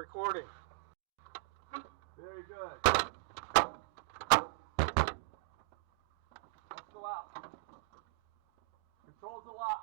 recording. Very good. Let's go out. Controls a lot.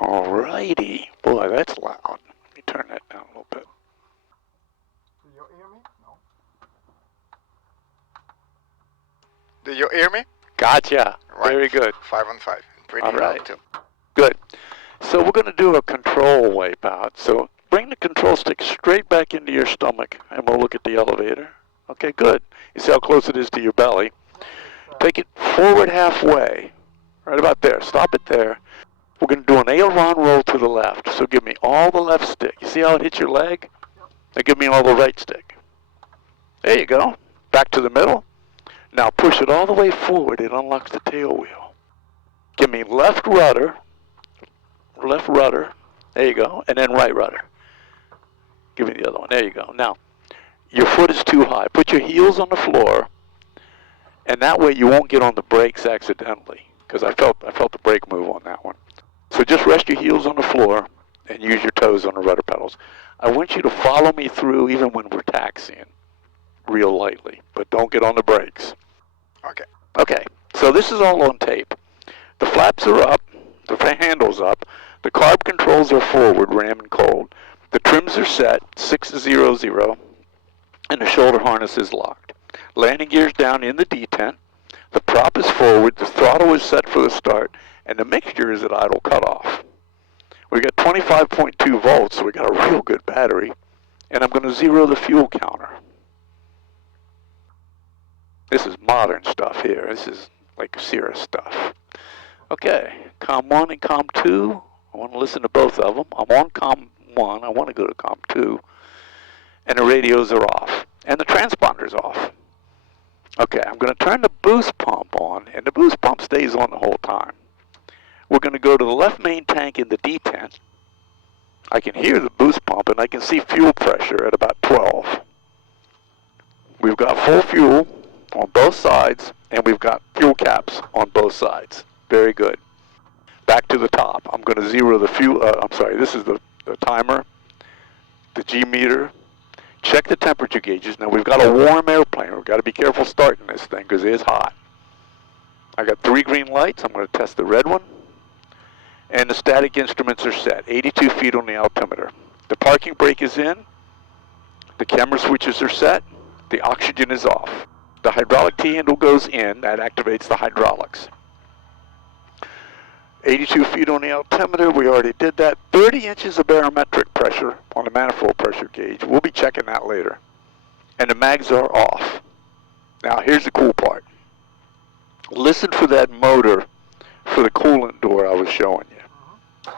Alrighty. Boy, that's loud. Let me turn that down a little bit. Do you hear me? No. Do you hear me? Gotcha. Right. Very good. 5 on 5. Pretty All loud right. too. Good. So we're going to do a control wipe out. So bring the control stick straight back into your stomach, and we'll look at the elevator. Okay, good. You see how close it is to your belly. Take it forward halfway, right about there. Stop it there. We're going to do an aileron roll to the left. So give me all the left stick. You see how it hits your leg? Now give me all the right stick. There you go. Back to the middle. Now push it all the way forward. It unlocks the tail wheel. Give me left rudder. Left rudder. There you go. And then right rudder. Give me the other one. There you go. Now, your foot is too high. Put your heels on the floor, and that way you won't get on the brakes accidentally, because I felt the brake move on that one. So just rest your heels on the floor and use your toes on the rudder pedals. I want you to follow me through even when we're taxiing, real lightly, but don't get on the brakes. Okay. Okay, so this is all on tape. The flaps are up, the handle's up, the carb controls are forward, ram and cold. The trims are set, 600, and the shoulder harness is locked. Landing gear's down in the detent. The prop is forward, the throttle is set for the start, and the mixture is at idle cutoff. We got 25.2 volts, so we got a real good battery. And I'm going to zero the fuel counter. This is modern stuff here. This is like serious stuff. Okay, COM 1 and COM 2. I want to listen to both of them. I'm on COM 1. I want to go to COM 2. and the radios are off, and the transponder's off. Okay, I'm going to turn the boost pump on, and the boost pump stays on the whole time. We're going to go to the left main tank in the detent. I can hear the boost pump, and I can see fuel pressure at about 12. We've got full fuel on both sides, and we've got fuel caps on both sides. Very good. Back to the top. I'm going to zero the fuel. This is the timer, the G meter. Check the temperature gauges. Now, we've got a warm airplane. We've got to be careful starting this thing because it is hot. I got 3 green lights. I'm going to test the red one. And the static instruments are set, 82 feet on the altimeter. The parking brake is in. The camera switches are set. The oxygen is off. The hydraulic T-handle goes in. That activates the hydraulics. 82 feet on the altimeter. We already did that. 30 inches of barometric pressure on the manifold pressure gauge. We'll be checking that later. And the mags are off. Now, here's the cool part. Listen for that motor for the coolant door I was showing you.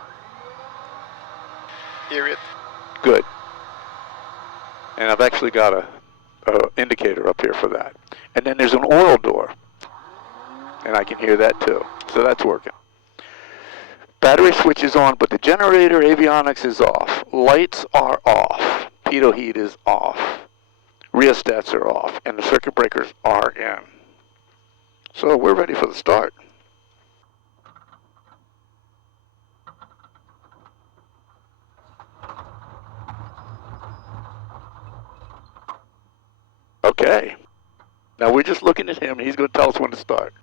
Hear it. Good. And I've actually got a indicator up here for that. And then there's an oil door. And I can hear that too. So that's working. Battery switch is on, but the generator avionics is off. Lights are off. Pitot heat is off. Rheostats are off. And the circuit breakers are in. So we're ready for the start. Okay. Now we're just looking at him. He's going to tell us when to start.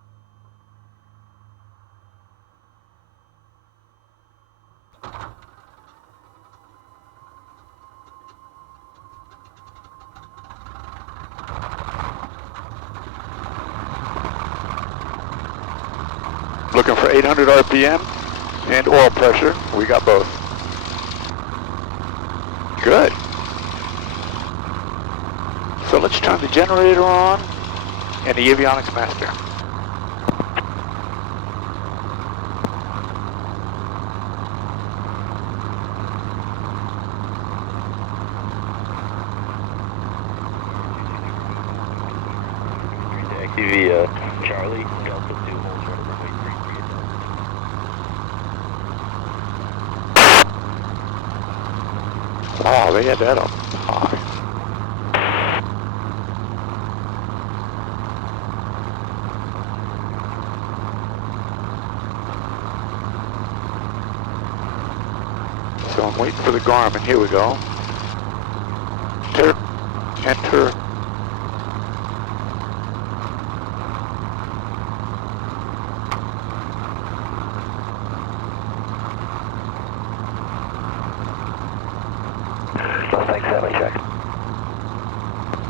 Looking for 800 RPM and oil pressure. We got both. Good. So let's turn the generator on and the avionics master. Taxi Charlie, Delta 2, hold short of runway 33. Wow, they had that up high. So I'm waiting for the Garmin. Here we go. Enter. Mustang 7, check.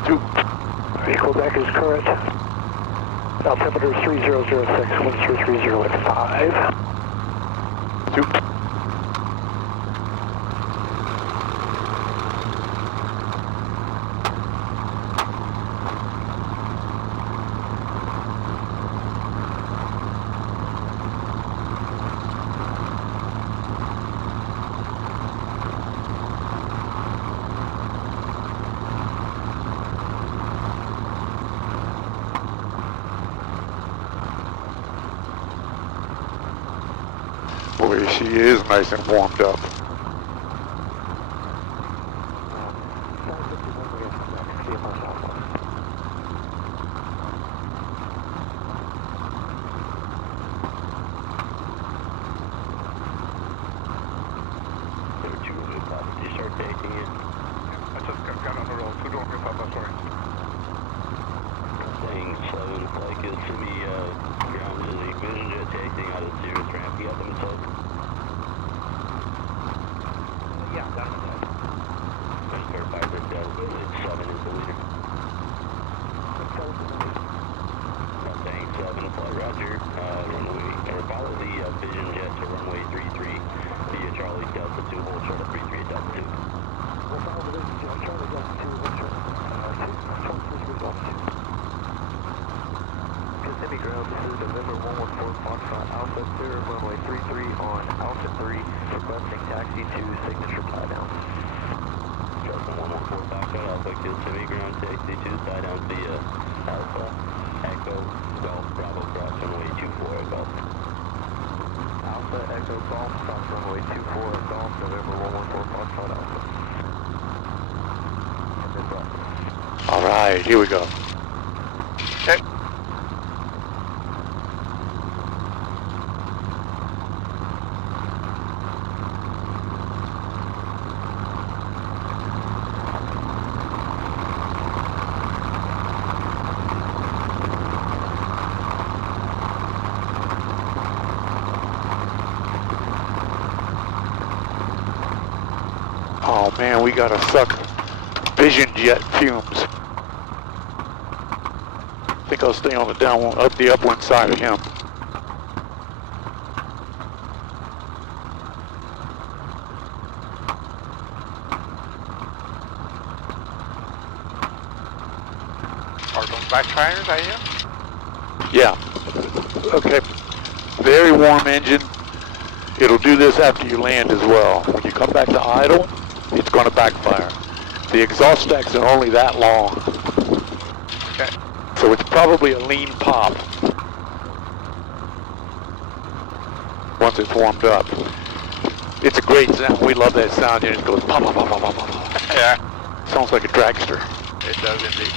2. Vehicle deck is current. Altimeter is 3006, winds 330 at 5. 2. Boy, she is nice and warmed up. Ground, this is November 114 Foxtrot Alpha, clear runway 33 on Alpha 3, requesting taxi to Signature Fly Down. Justin 114 Foxtrot. Foxtrot Alpha, kill semi ground taxi to the side on the Alpha, Echo, Golf, Bravo, cross runway 24 at Golf. Alpha, Echo, Golf, cross runway 24 at Golf, November 114 Foxtrot Alpha. And then Bravo. All right, here we go. Okay. Oh man, we gotta suck Vision Jet fumes. I think I'll stay on the up the upwind side of him. Are those backfires, I hear? Yeah. Okay. Very warm engine. It'll do this after you land as well. When you come back to idle, it's going to backfire. The exhaust stacks are only that long. Okay. So it's probably a lean pop once it's warmed up. It's a great sound. We love that sound. It just goes pop, pop, pop, pop, pop, pop. Yeah, Sounds like a dragster. it does indeed.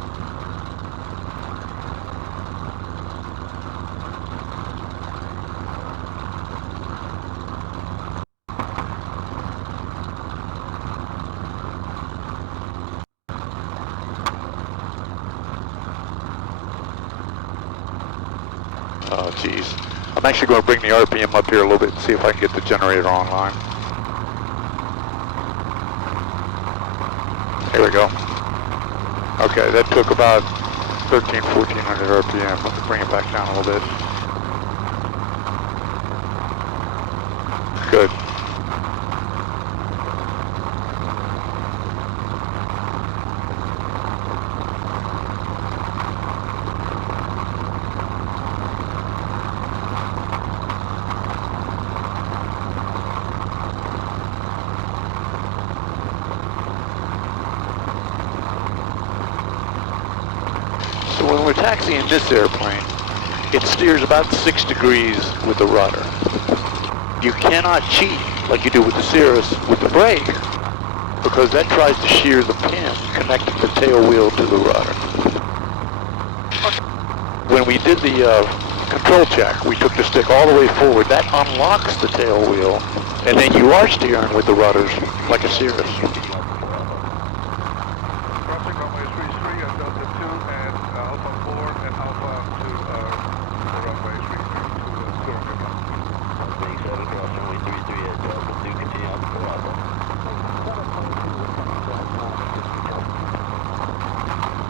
Oh, geez. I'm actually going to bring the RPM up here a little bit and see if I can get the generator online. Here we go. Okay, that took about 1400 RPM. Let's bring it back down a little bit. Good. So when we're taxiing this airplane, it steers about 6 degrees with the rudder. You cannot cheat like you do with the Cirrus with the brake, because that tries to shear the pin connecting the tail wheel to the rudder. When we did the control check, we took the stick all the way forward. That unlocks the tail wheel, and then you are steering with the rudders like a Cirrus. Crossing runway 33 at Delta 2 and Alpha 4 and Alpha to runway 33 to Sturgeon. Wing 7, cross runway 33 at Delta 2, continue Alpha 4 Alpha.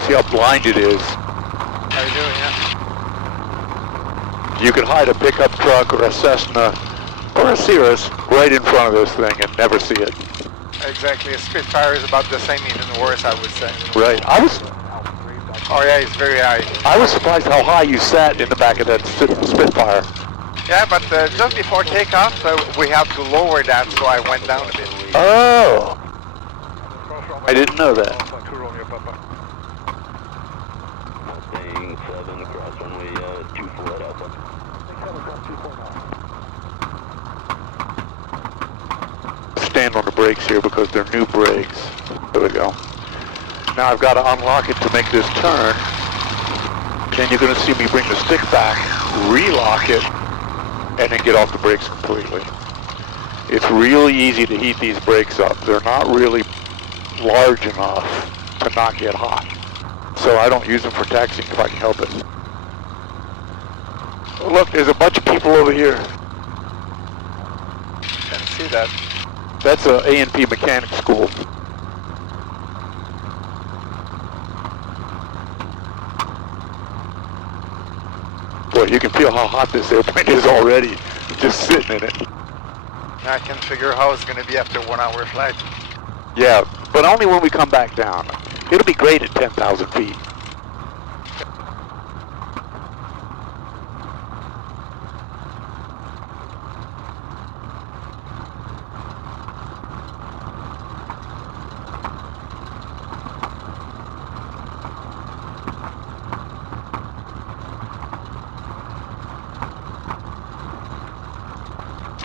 See how blind it is? How you doing, yeah? You could hide a pickup truck or a Cessna or a Cirrus right in front of this thing and never see it. Exactly, a Spitfire is about the same, even worse, I would say. Right. Oh yeah, it's very high. I was surprised how high you sat in the back of that Spitfire. Yeah, but just before takeoff, we had to lower that, so I went down a bit. Oh, Cross runway I didn't know that. Alpha 2 Romeo Papa. Wing 7, cross runway 24 at Alpha. Stand on the brakes here because they're new brakes. There we go. Now I've got to unlock it to make this turn. Then you're going to see me bring the stick back, relock it, and then get off the brakes completely. It's really easy to heat these brakes up. They're not really large enough to not get hot. So I don't use them for taxiing if I can help it. Oh, look, there's a bunch of people over here. Can see that. That's a A&P mechanic school. Boy, you can feel how hot this airplane is already, just sitting in it. Now I can figure how it's going to be after a 1 hour flight. Yeah, but only when we come back down. It'll be great at 10,000 feet.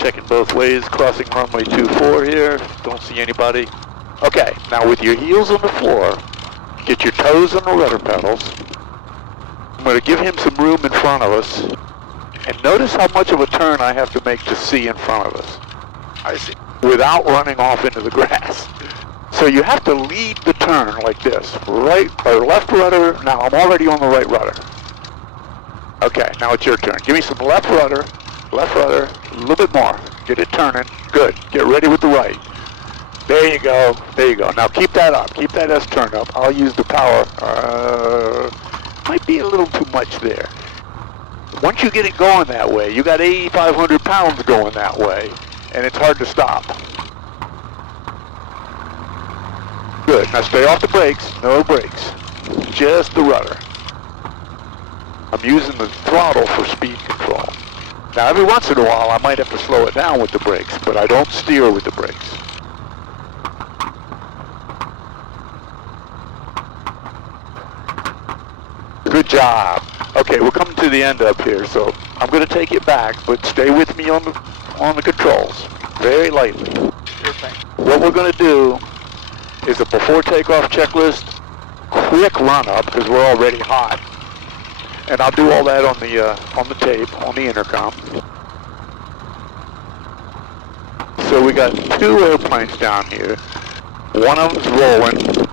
checking both ways, crossing runway 24 here. Don't see anybody. Okay, now with your heels on the floor, get your toes on the rudder pedals. I'm going to give him some room in front of us. And notice how much of a turn I have to make to see in front of us. I see. Without running off into the grass. So you have to lead the turn like this. Right or left rudder. Now I'm already on the right rudder. Okay, now it's your turn. Give me some left rudder, a little bit more. Get it turning. Good. Get ready with the right. There you go. There you go. Now keep that up. Keep that S turned up. I'll use the power. Might be a little too much there. Once you get it going that way, you got 8,500 pounds going that way, and it's hard to stop. Good. Now stay off the brakes. No brakes. Just the rudder. I'm using the throttle for speed control. Now every once in a while I might have to slow it down with the brakes, but I don't steer with the brakes. Good job. Okay, we're coming to the end up here, so I'm going to take it back, but stay with me on the controls, very lightly. Sure thing. What we're going to do is a before takeoff checklist, quick run up because we're already hot, and I'll do all that on the tape, on the intercom. So we got 2 airplanes down here. One of them's rolling.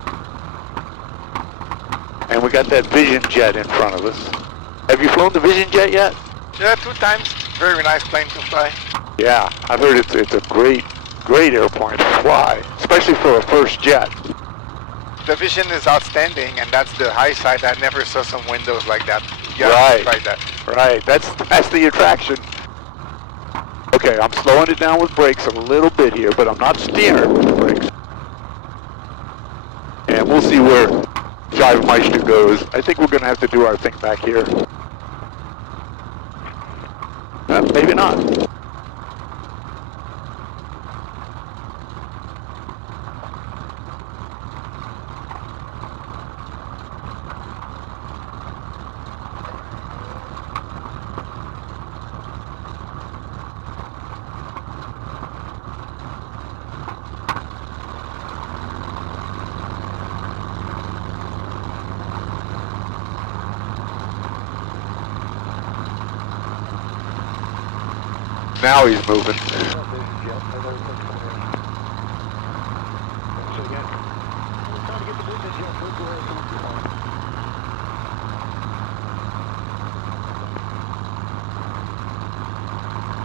And we got that Vision jet in front of us. Have you flown the Vision jet yet? Yeah, 2 times. Very nice plane to fly. Yeah, I've heard it's a great airplane to fly, especially for a first jet. The vision is outstanding, and that's the high side. I never saw some windows like that. You Right. gotta try that. Right, that's the attraction. Okay, I'm slowing it down with brakes a little bit here, but I'm not steering with the brakes. And we'll see where Jive Meister goes. I think we're going to have to do our thing back here. Maybe not. Now he's moving.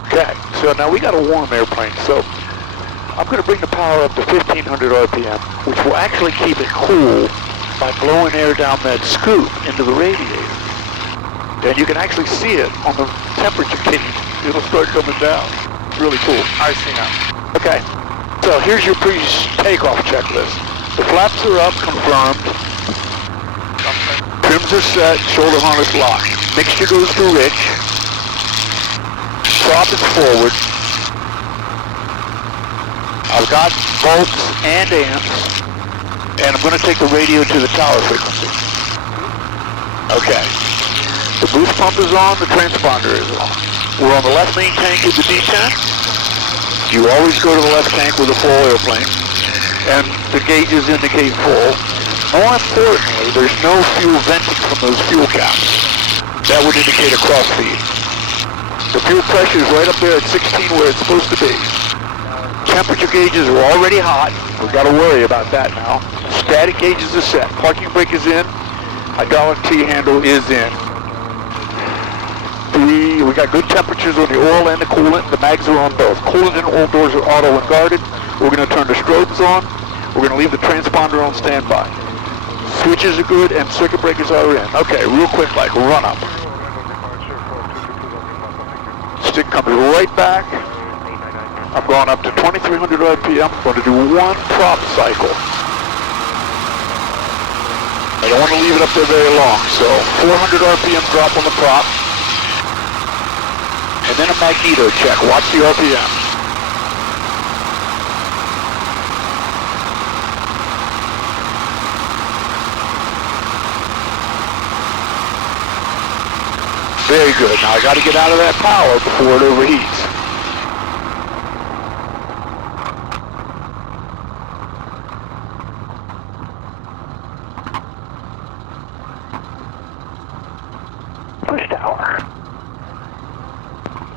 Okay, so now we got a warm airplane, so I'm going to bring the power up to 1500 RPM, which will actually keep it cool by blowing air down that scoop into the radiator. And you can actually see it on the temperature gauge. It'll start coming down. It's really cool. I see now. Okay, so here's your pre-takeoff checklist. The flaps are up, confirmed. Trims are set, shoulder harness locked. Mixture goes to rich. Prop is forward. I've got volts and amps. And I'm going to take the radio to the tower frequency. Okay. The boost pump is on, the transponder is on. We're on the left main tank with the detent. You always go to the left tank with a full airplane. And the gauges indicate full. More importantly, there's no fuel venting from those fuel caps. That would indicate a crossfeed. The fuel pressure is right up there at 16 where it's supposed to be. Temperature gauges are already hot. We've got to worry about that now. Static gauges are set. Parking brake is in. Hydraulic T-handle is in. We got good temperatures on the oil and the coolant. The mags are on both. Coolant and oil doors are auto and guarded. We're going to turn the strobes on. We're going to leave the transponder on standby. Switches are good and circuit breakers are in. Okay, real quick, like run up. Stick comes right back. I'm going up to 2300 RPM. I'm going to do 1 prop cycle. I don't want to leave it up there very long, so 400 RPM drop on the prop. And then a magneto check. Watch the RPM. Very good. Now I got to get out of that power before it overheats.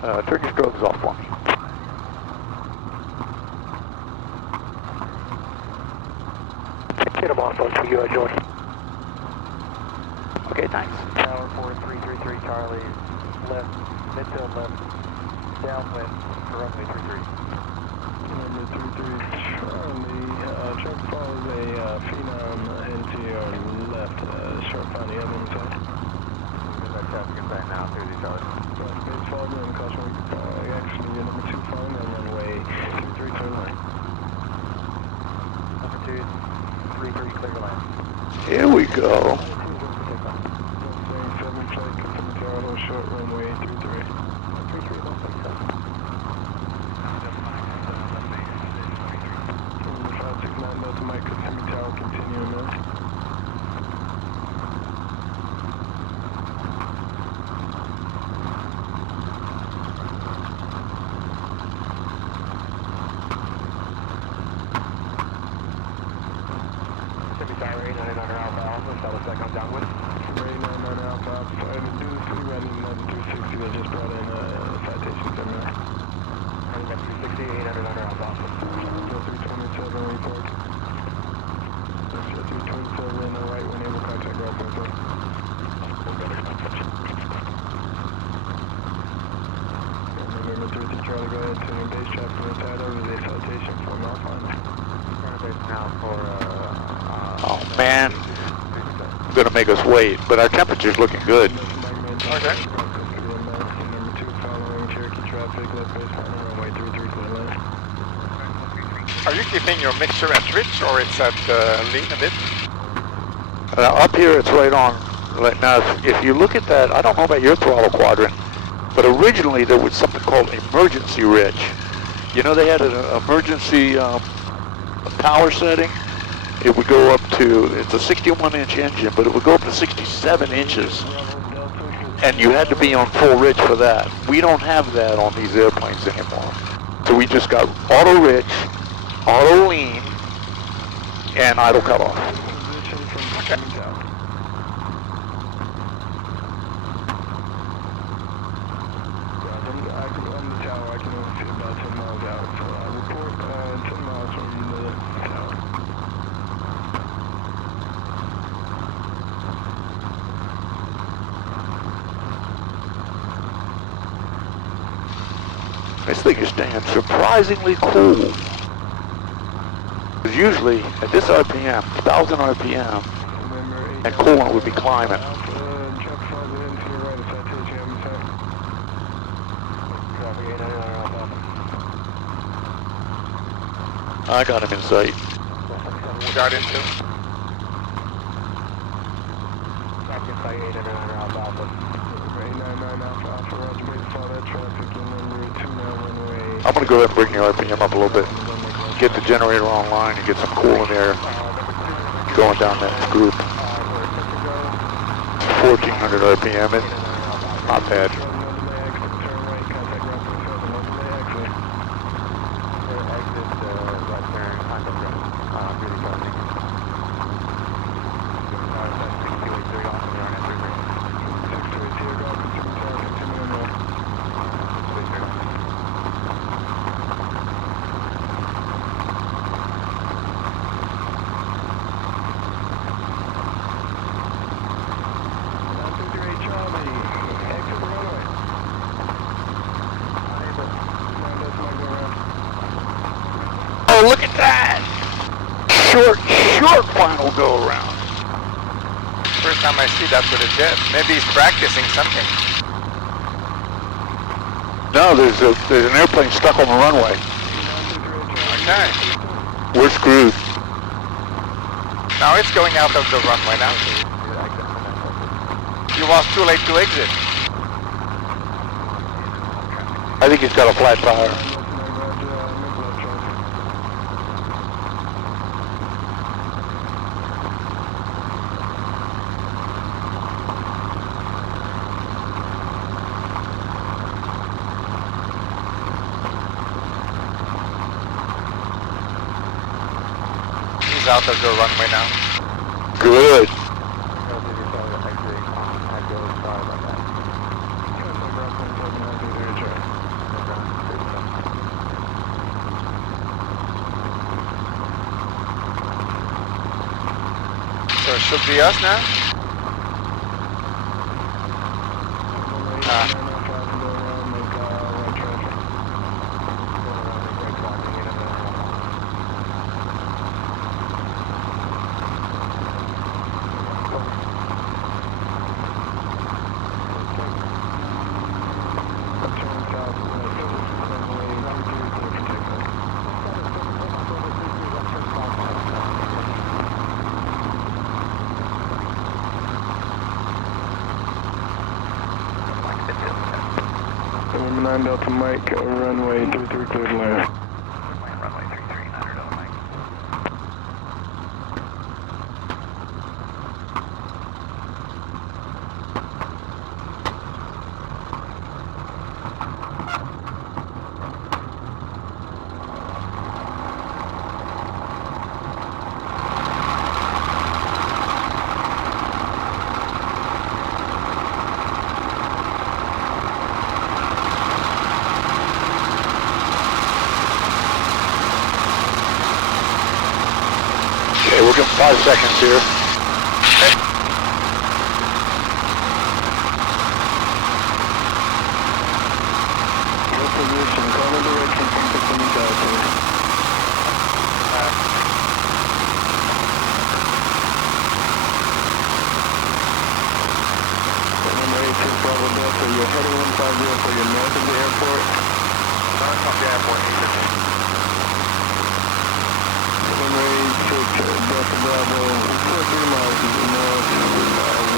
Turn your strobes off for me. Hit him off once you join. Okay, thanks. Tower 4333 Charlie, left, midfield left, downwind for runway 33. Number 33 Charlie, truck follows a Phenom into your left, short on the other side. That traffic is right now, 30 Charlie. Base followed in caution, actually your number 2 following on runway 33 turn line. Number 233 clear to land. Here we go. 7 flight, confirm tower, short runway 33. 33 167. Number 569 Delta Mike, Kissimmee Tower, continuing now. Tower 899 Alpha Alpha, shuttle second downwind. 899 Alpha Alpha, do 3 running 360 that just brought in citation terminal. Running up 360, 899 Alpha Alpha. 327 report. 327 right when able contact ground point. November 13 Charlie, go ahead to your base traffic inside over the citation for Alpha. Base now for Oh man, gonna make us wait, but our temperature's looking good. Okay. Number 2 following Cherokee traffic, left base final runway 33 clear line. Are you keeping your mixture at rich or it's at lean a bit? Up here it's right on. Now if you look at that, I don't know about your throttle quadrant, but originally there was something called emergency rich. You know, they had an emergency power setting. It would go up to, it's a 61-inch engine, but it would go up to 67 inches. And you had to be on full rich for that. We don't have that on these airplanes anymore. So we just got auto rich, auto lean, and idle cutoff. Okay. On the tower, I can only see about 10 miles out, so I'll report 10 miles from the tower. This thing is staying surprisingly cool. Because usually at this RPM, 1,000 RPM, that coolant would be climbing. I got him in sight. Got into. back in sight 899 Alpha Alpha. 899 Alpha Alpha, roger, base, follow that traffic in number 2 now runway. I'm going to go ahead and bring the RPM up a little bit. Get the generator online and get some coolant air going down that group. 1,400 RPM, it's not bad. Oh, look at that! Short final go around. First time I see that with a jet. Maybe he's practicing something. No, there's an airplane stuck on the runway. Okay. We're screwed. Now it's going out of the runway now. You was too late to exit. I think he's got a flat tire. He's out of the runway now. Good. So it should be us now? Number 9 Delta Mike, runway 33 clear to land. Runway 33, 9 Delta Mike. Okay, we're getting 5 seconds here. Your position, call the direction from 15 altitude. Number 18 Bravo Delta, you're heading 150 for your north of the airport. North of the airport, Number 86 Delta Bravo, 43 miles north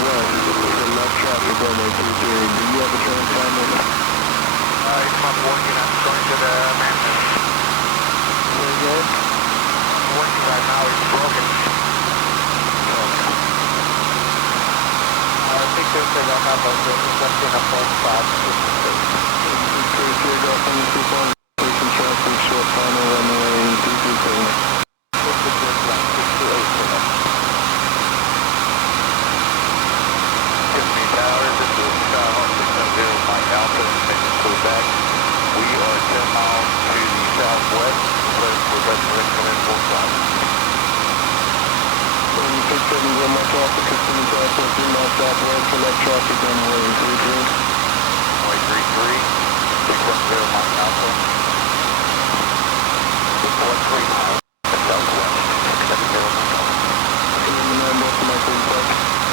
west with a left traffic runway 33. Do you have a transformer? it's not working. I'm going to the maintenance. Where you going? It's working right now. It's broken. I think they're going to have a something up on spot. Station traffic, short final runway 33. Quebec. We are 10 miles to the southwest, clear for Western Command full stop. 767 Go Mike Alpha, continue to airport 3 miles southwest, select traffic runway 33. Runway 33, 670 Mike Alpha. 613 miles to southwest, 670 Mike Alpha. Number 9 Delta Mike 35.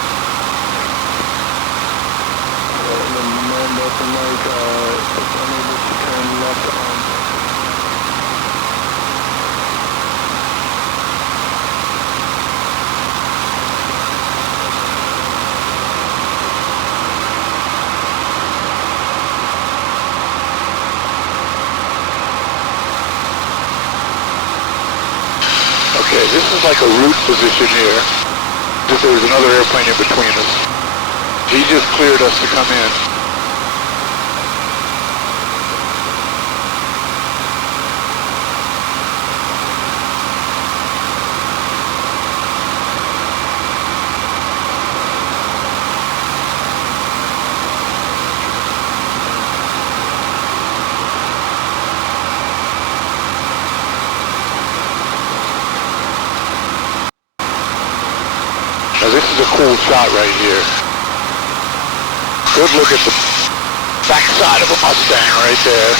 Number 9 Delta Mike, is unable to turn left on. Okay, this is like a route position here. If there was another airplane in between us. He just cleared us to come in. Now this is a cool shot right here. Good look at the backside of a Mustang right there.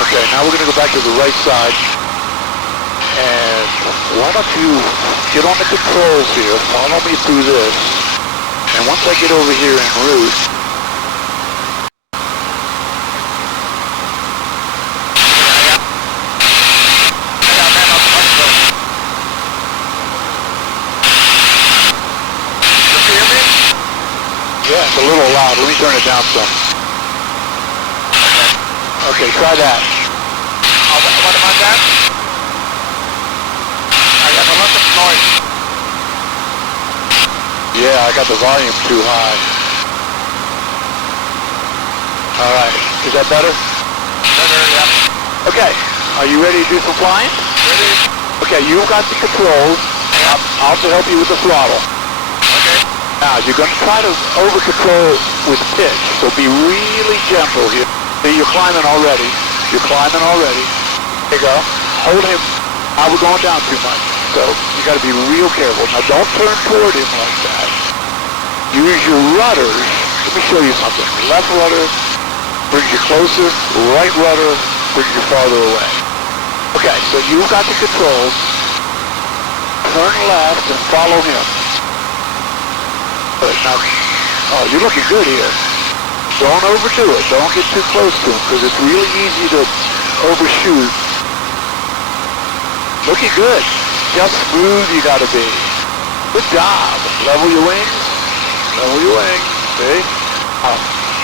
Okay, now we're going to go back to the right side. And why don't you get on the controls here, follow me through this, and once I get over here en route, yeah, it's a little loud, let me turn it down some. Okay, try that. What about that? I have a lot of noise. Yeah, I got the volume too high. Alright, is that better? Better, yeah. Okay, Are you ready to do some flying? Ready? Okay, you've got the controls. I'll also help you with the throttle. Okay. Now, you're going to try to over-control with pitch, so be really gentle here. See, you're climbing already. You're climbing already. There you go. Hold him. Now we're going down too much, so you got to be real careful. Now, don't turn toward him like that. Use your rudders. Let me show you something. Left rudder brings you closer. Right rudder brings you farther away. Okay, so you've got the controls. Turn left and follow him. Good. Now, oh, you're looking good here. Don't overdo it. Don't get too close to him because it's really easy to overshoot. Looking good. Just smooth you gotta be. Good job. Level your wings. Level your wings. See?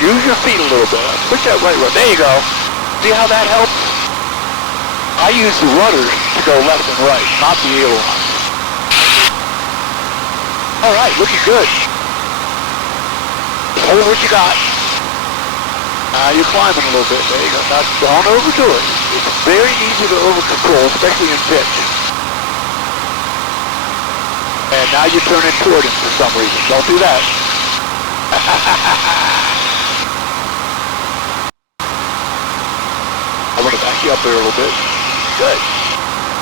Use your feet a little bit. Push that right rudder. There you go. See how that helps? I use the rudders to go left and right, not the ailerons. All right, looking good. Hold what you got. Now you're climbing a little bit. There you go. Now don't overdo it. It's very easy to over-control, especially in pitch. And now you're turning toward him for some reason. Don't do that. I'm going to back you up there a little bit. Good.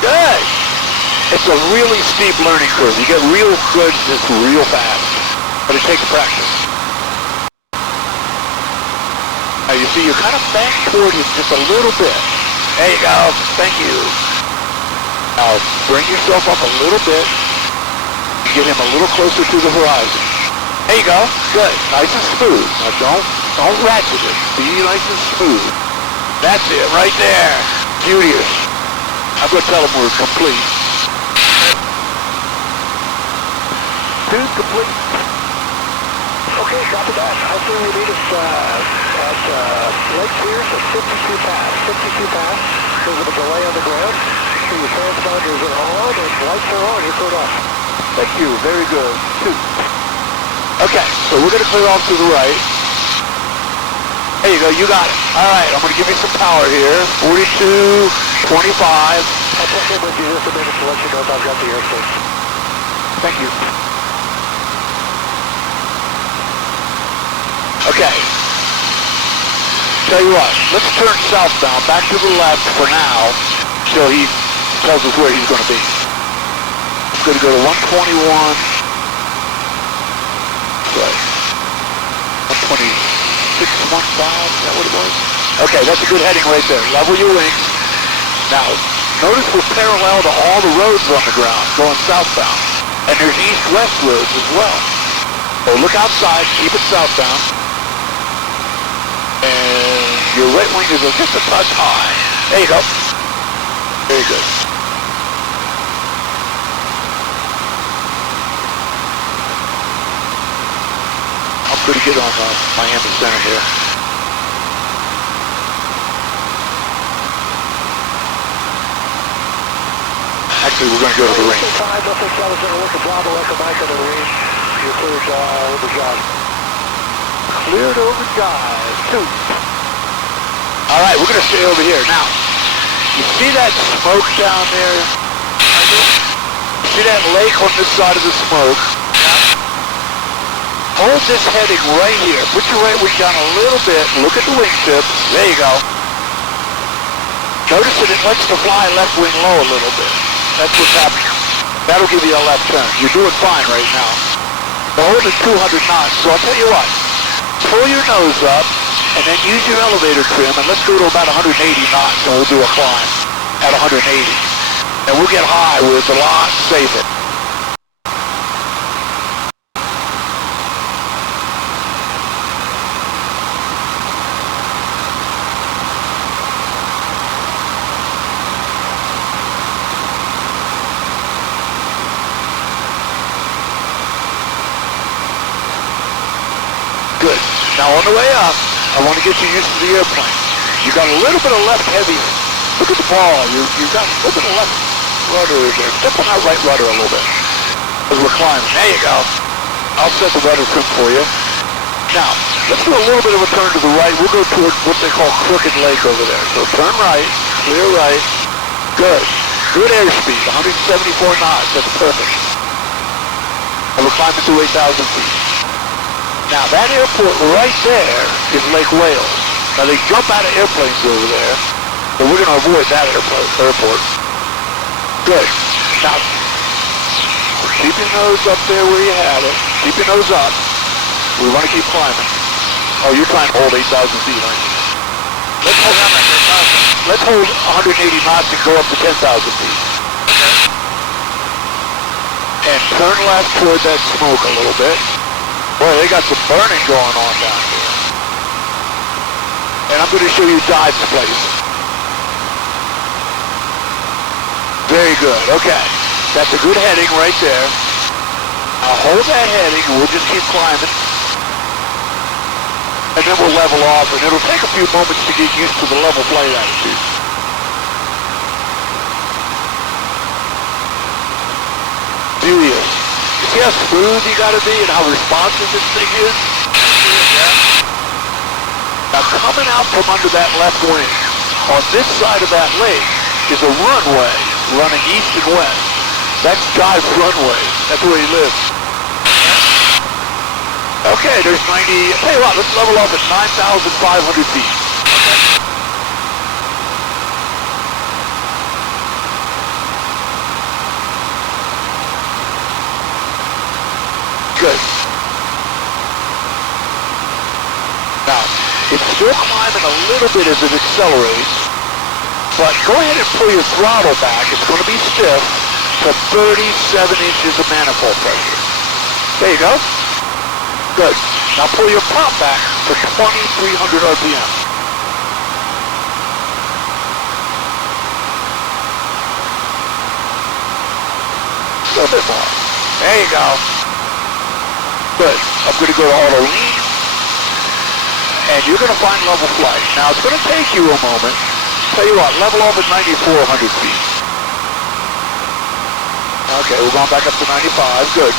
Good. It's a really steep learning curve. You get real good just real fast. But it takes practice. Now you see, you're kind of back toward him just a little bit. There you go. Thank you. Now bring yourself up a little bit. Get him a little closer to the horizon. There you go. Good. Nice and smooth. Now don't ratchet it. Be nice and smooth. That's it right there. Beauteous. I'm going to tell him we're complete. Dude, complete. Okay, copy that. I'll see you meet us at Lake Pierce at 52 pass. 52 pass. Because of a delay on the ground. Make sure your transponders are on and lights are on. You're cleared off. Thank you. Very good. Shoot. Okay, so we're going to clear off to the right. There you go. You got it. All right, I'm going to give you some power here. 42, 25. I'll check in with you just a minute to let you know if I've got the airspace. Thank you. Okay. Tell you what, let's turn southbound, back to the left for now, till he tells us where he's going to be. I'm going to go to 121. Right. 126.15, is that what it was? Okay, that's a good heading right there. Level your wings. Now, notice we're parallel to all the roads on the ground, going southbound. And there's east-west roads as well. So look outside, keep it southbound. And your right wing is just a touch high. There you go. Very good. I'm pretty good on Miami Center here. Actually, we're going to go to the range. Nothing 7 center, look at Bravo, Echo Mike on the range. You're cleared over John. Cleared over drive. Shoot. All right, we're going to stay over here. Now, you see that smoke down there? See that lake on this side of the smoke? Hold this heading right here. Put your right wing down a little bit. Look at the wingtips. There you go. Notice that it lets the fly left wing low a little bit. That's what's happening. That'll give you a left turn. You're doing fine right now. The hold is 200 knots, so I'll tell you what. Pull your nose up, and then use your elevator trim, and let's go to about 180 knots, and we'll do a climb at 180. And we'll get high where it's a lot safer. Good. Now on the way up, I want to get you used to the airplane. You got a little bit of left heavy. Look at the ball. You got a little bit of left rudder there. Step on that right rudder a little bit as we're climbing. There you go. I'll set the rudder trim for you. Now, let's do a little bit of a turn to the right. We'll go toward what they call Crooked Lake over there. So turn right, clear right. Good. Good airspeed, 174 knots. That's perfect. And we're climbing to 8,000 feet. Now that airport right there is Lake Wales. Now they jump out of airplanes over there, but we're going to avoid that airport. Good. Now, keep your nose up there where you had it. Keep your nose up. We want to keep climbing. Oh, you're trying to hold 8,000 feet, aren't you? Let's hold 180 knots and go up to 10,000 feet. And turn left toward that smoke a little bit. Boy, they got some burning going on down here. And I'm going to show you dive place. Very good. Okay. That's a good heading right there. Now hold that heading and we'll just keep climbing. And then we'll level off, and it'll take a few moments to get used to the level flight attitude. Julius, you see how smooth you gotta be and how responsive this thing is? Now coming out from under that left wing, on this side of that lake, is a runway running east and west. That's Jive's runway. That's where he lives. Okay, there's 90, tell you what, let's level off at 9,500 feet. Good. Now, it's still climbing a little bit as it accelerates, but go ahead and pull your throttle back. It's going to be stiff to 37 inches of manifold pressure. There you go. Good. Now pull your prop back to 2,300 RPM. A little bit more. There you go. Good. I'm going to go to auto lean. And you're going to find level flight. Now it's going to take you a moment. Tell you what, level off at 9,400 feet. Okay, we're going back up to 95. Good.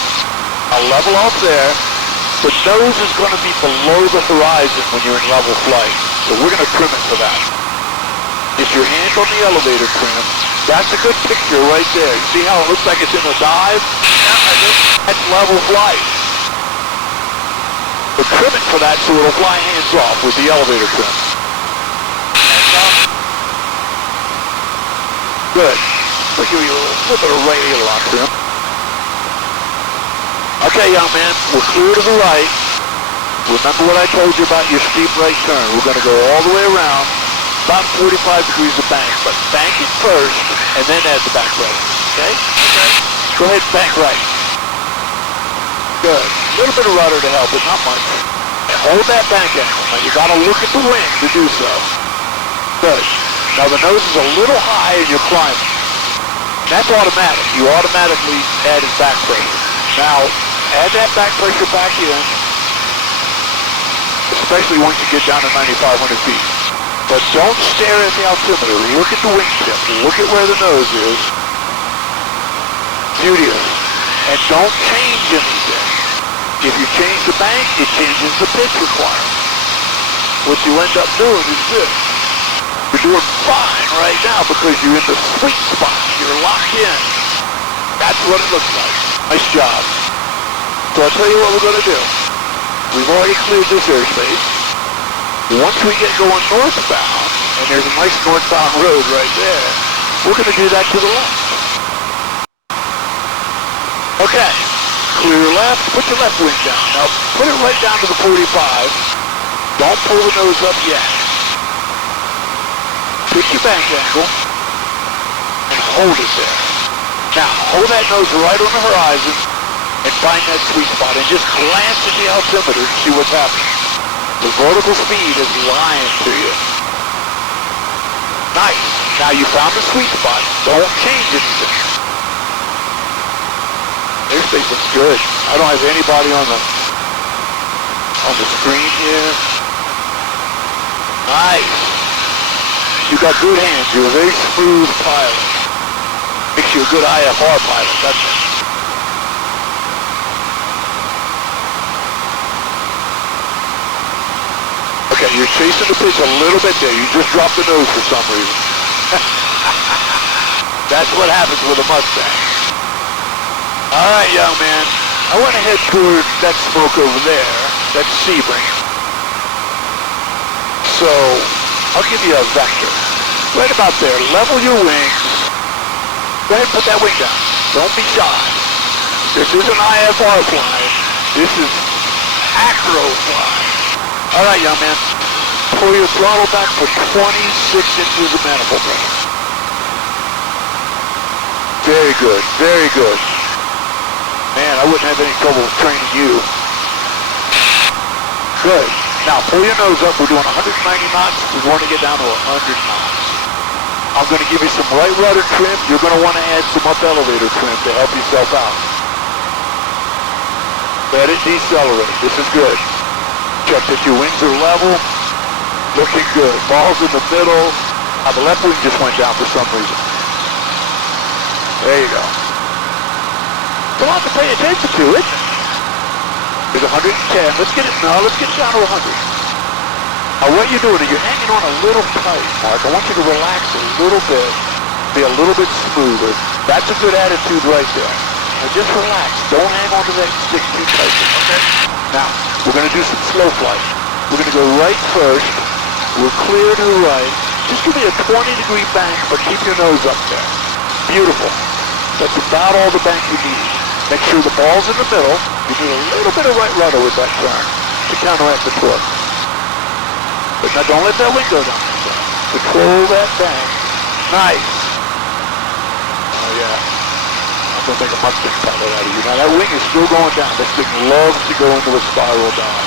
I'll level off there. The nose is going to be below the horizon when you're in level flight, so we're going to trim it for that. If your hand on the elevator trim, that's a good picture right there. You see how it looks like it's in a dive? Yeah, I do. That's level flight. But trim it for that so it'll fly hands off with the elevator trim. Hands off. Good. We'll give you a little bit of radial lock trim. Okay, young man, we're clear to the right. Remember what I told you about your steep right turn. We're going to go all the way around, about 45 degrees of bank, but bank it first, and then add the back right. Okay? Okay. Go ahead and bank right. Good. A little bit of rudder to help, but not much. And hold that bank angle. Now you got to look at the wing to do so. Good. Now the nose is a little high and you're climbing. That's automatic. You automatically added back pressure. Now, add that back pressure back in, especially once you get down to 9,500 feet. But don't stare at the altimeter. Look at the wingtip. Look at where the nose is. Beautiful. And don't change anything. If you change the bank, it changes the pitch requirement. What you end up doing is this. You're doing fine right now because you're in the sweet spot. You're locked in. That's what it looks like. Nice job. So I'll tell you what we're going to do. We've already cleared this airspace. Once we get going northbound, and there's a nice northbound road right there, we're going to do that to the left. Okay. Clear your left. Put your left wing down. Now put it right down to the 45. Don't pull the nose up yet. Pick your bank angle and hold it there. Now, hold that nose right on the horizon and find that sweet spot and just glance at the altimeter and see what's happening. The vertical speed is lying to you. Nice. Now you found the sweet spot. Don't change anything. Airspace looks good. I don't have anybody on the screen here. Nice. You got good hands. You're a very smooth pilot. Makes you a good IFR pilot, doesn't it? Okay, you're chasing the pitch a little bit there. You just dropped the nose for some reason. That's what happens with a Mustang. All right, young man. I want to head toward that smoke over there. That's Sebring. So, I'll give you a vector. Right about there. Level your wings. Go ahead and put that wing down. Don't be shy. This isn't IFR flying. This is acro flying. All right, young man. Pull your throttle back for 26 inches of manifold pressure. Very good, very good. Man, I wouldn't have any trouble training you. Good. Now pull your nose up. We're doing 190 knots. We want to get down to 100 knots. I'm going to give you some right rudder trim. You're going to want to add some up elevator trim to help yourself out. Let it decelerate. This is good. Check that your wings are level. Looking good. Ball's in the middle. Now the left wing just went down for some reason. There you go. Come on, to pay attention to it. It's 110. Let's get it down to 100. Now what you're doing is you're hanging on a little tight, Mark. I want you to relax a little bit. Be a little bit smoother. That's a good attitude right there. Now just relax. Don't hang on to that stick too tightly. Okay? Now, we're going to do some slow flight. We're going to go right first. We're clear to the right. Just give me a 20-degree bank, but keep your nose up there. Beautiful. That's about all the bank you need. Make sure the ball's in the middle. You need a little bit of right rudder with that turn to counteract the torque. But now don't let that wing go down. Control that bank. Nice. Oh yeah. I'm going to make a Mustang pilot out of you. Now that wing is still going down. This thing loves to go into a spiral down.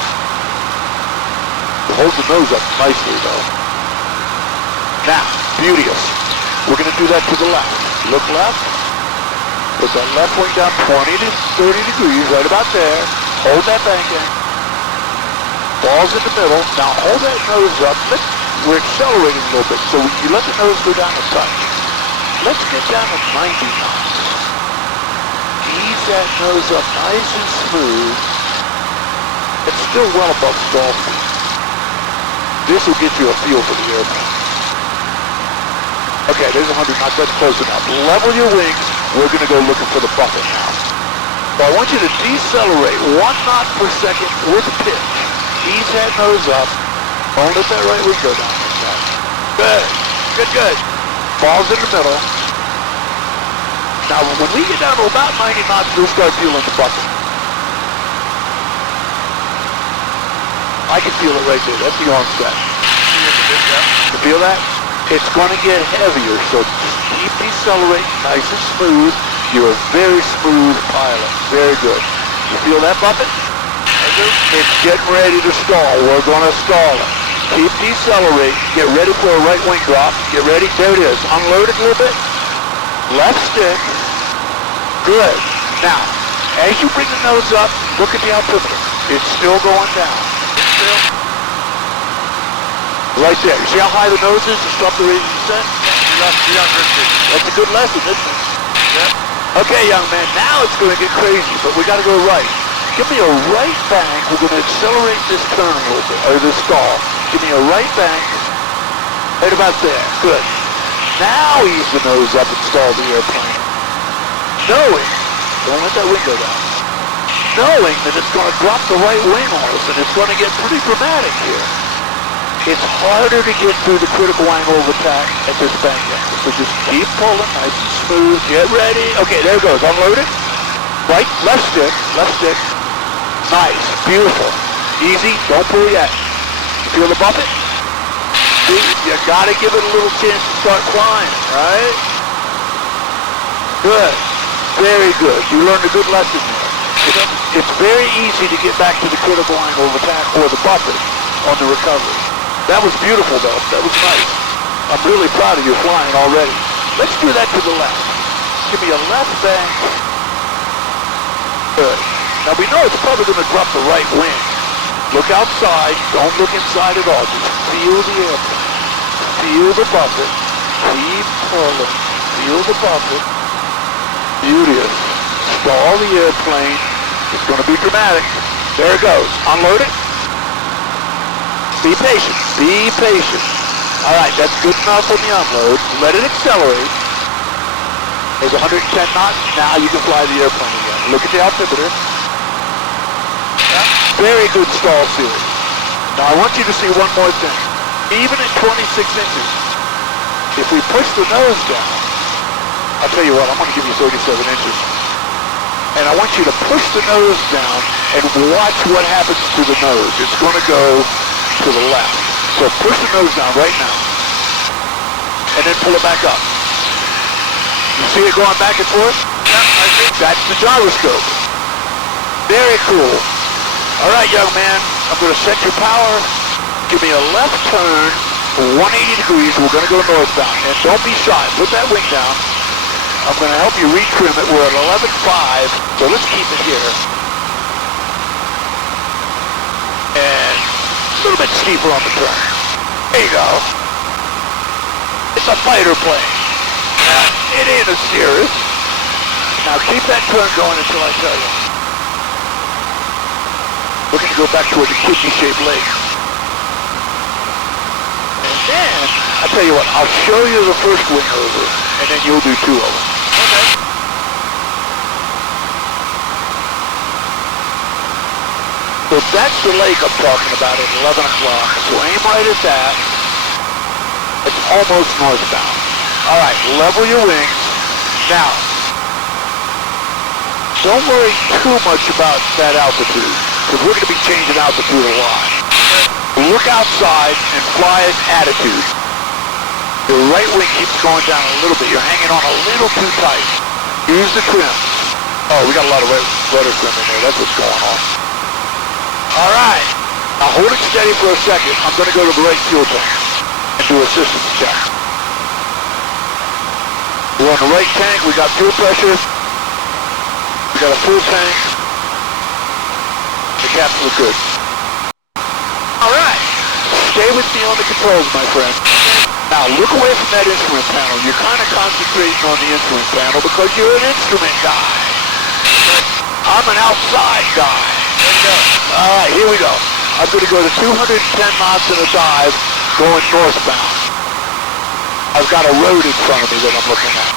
It holds the nose up nicely though. Now, beauteous. We're going to do that to the left. Look left. Put that left wing down 20 to 30 degrees, right about there. Hold that bank in. Ball's in the middle. Now hold that nose up. We're accelerating a little bit, so you let the nose go down a touch. Let's get down to 90 knots. Ease that nose up nice and smooth. It's still well above stall speed. This will get you a feel for the airplane. Okay, there's 100 knots. That's close enough. Level your wings. We're going to go looking for the bucket now. So I want you to decelerate 1 knot per second with pitch. Ease that nose up. Don't let that right wing go down like that. Good. Good, good. Ball's in the middle. Now, when we get down to about 90 knots, we'll start feeling the bucket. I can feel it right there. That's the arm set. You feel that? It's going to get heavier, so just keep decelerating nice and smooth. You're a very smooth pilot. Very good. You feel that, Buffett? I do. It's getting ready to stall. We're going to stall it. Keep decelerating. Get ready for a right wing drop. Get ready. There it is. Unload it a little bit. Left stick. Good. Now, as you bring the nose up, look at the altimeter. It's still going down. Still. Right there. You see how high the nose is to stop the raising descent? That's a good lesson, isn't it? Yep. Okay, young man, now it's going to get crazy, but we got to go right. Give me a right bank. We're going to accelerate this turn a little bit, or this stall. Give me a right bank. Right about there. Good. Now ease the nose up and stall the airplane. Knowing, don't let that wing go down. Knowing that it's going to drop the right wing on us, and it's going to get pretty dramatic here. It's harder to get through the critical angle of attack at this bank angle. So just keep pulling, nice and smooth. Get ready. Okay, there it goes. Unload it. Right, left stick, left stick. Nice, beautiful. Easy, don't pull yet. You feel the buffet? See, you gotta give it a little chance to start flying, right? Good, very good. You learned a good lesson there. It's very easy to get back to the critical angle of attack or the buffet on the recovery. That was beautiful though, that was nice. I'm really proud of your flying already. Let's do that to the left. Give me a left bank. Good. Now we know it's probably going to drop the right wing. Look outside, don't look inside at all. Just feel the airplane. Feel the buffet. Keep pulling. Feel the buffet. Beauteous. Stall the airplane. It's going to be dramatic. There it goes. Unload it. Be patient. Be patient. All right, that's good enough on the unload. Let it accelerate. There's 110 knots. Now you can fly the airplane again. Look at the altimeter. Very good stall series. Now I want you to see one more thing. Even at 26 inches, if we push the nose down, I'll tell you what, I'm going to give you 37 inches. And I want you to push the nose down and watch what happens to the nose. It's going to go to the left. So push the nose down right now. And then pull it back up. You see it going back and forth? Yeah, I think. That's the gyroscope. Very cool. All right, young man, I'm going to set your power. Give me a left turn, 180 degrees. We're going to go northbound. And don't be shy. Put that wing down. I'm going to help you retrim it. We're at 11.5, so let's keep it here. And a little bit steeper on the turn. There you go. It's a fighter plane. It ain't a Cirrus. Now keep that turn going until I tell you. We're going to go back toward the kidney-shaped lake. And then, I'll tell you what, I'll show you the first wing over, and then you'll do two of them. Okay. So that's the lake I'm talking about at 11 o'clock. So aim right at that. It's almost northbound. All right, level your wings. Now, don't worry too much about that altitude, because we're going to be changing altitude a lot. Look outside and fly at attitude. Your right wing keeps going down a little bit. You're hanging on a little too tight. Use the trim. Oh, we got a lot of rudder trim in there. That's what's going on. All right. Now hold it steady for a second. I'm going to go to the right fuel tank and do a systems check. We're on the right tank. We got fuel pressure. We got a full tank. The caps look good. All right. Stay with me on the controls, my friend. Now look away from that instrument panel. You're kind of concentrating on the instrument panel because you're an instrument guy. I'm an outside guy. All right, here we go. I'm going to go to 210 knots in a dive going northbound. I've got a road in front of me that I'm looking at.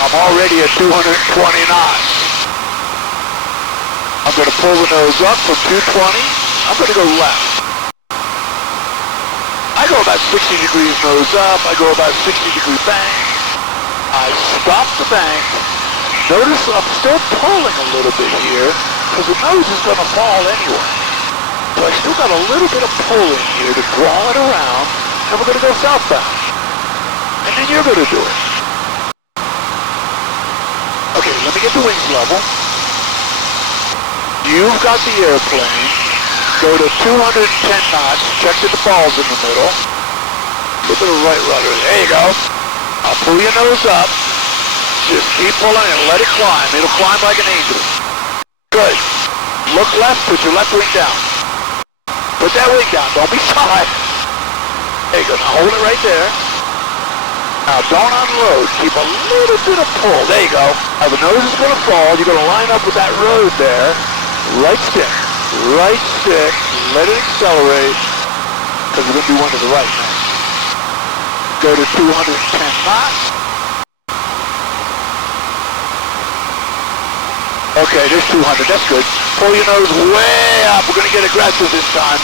I'm already at 220 knots. I'm going to pull the nose up from 220. I'm going to go left. I go about 60 degrees nose up. I go about 60 degree bank. I stop the bank. Notice I'm still pulling a little bit here because the nose is going to fall anyway. So I still got a little bit of pulling here to draw it around, and we're going to go southbound. And then you're going to do it. Okay, let me get the wings level. You've got the airplane. Go to 210 knots. Check that the ball's in the middle. A little bit of right rudder. There you go. I'll pull your nose up. Just keep pulling it. Let it climb. It'll climb like an angel. Good. Look left. Put your left wing down. Put that wing down. Don't be shy. There you go. Now hold it right there. Now don't unload. Keep a little bit of pull. There you go. Now the nose is going to fall. You're going to line up with that road there. Right stick. Right stick. Let it accelerate. Because we're going to do one to the right now. Go to 210 knots. Okay, there's 200. That's good. Pull your nose way up. We're going to get aggressive this time.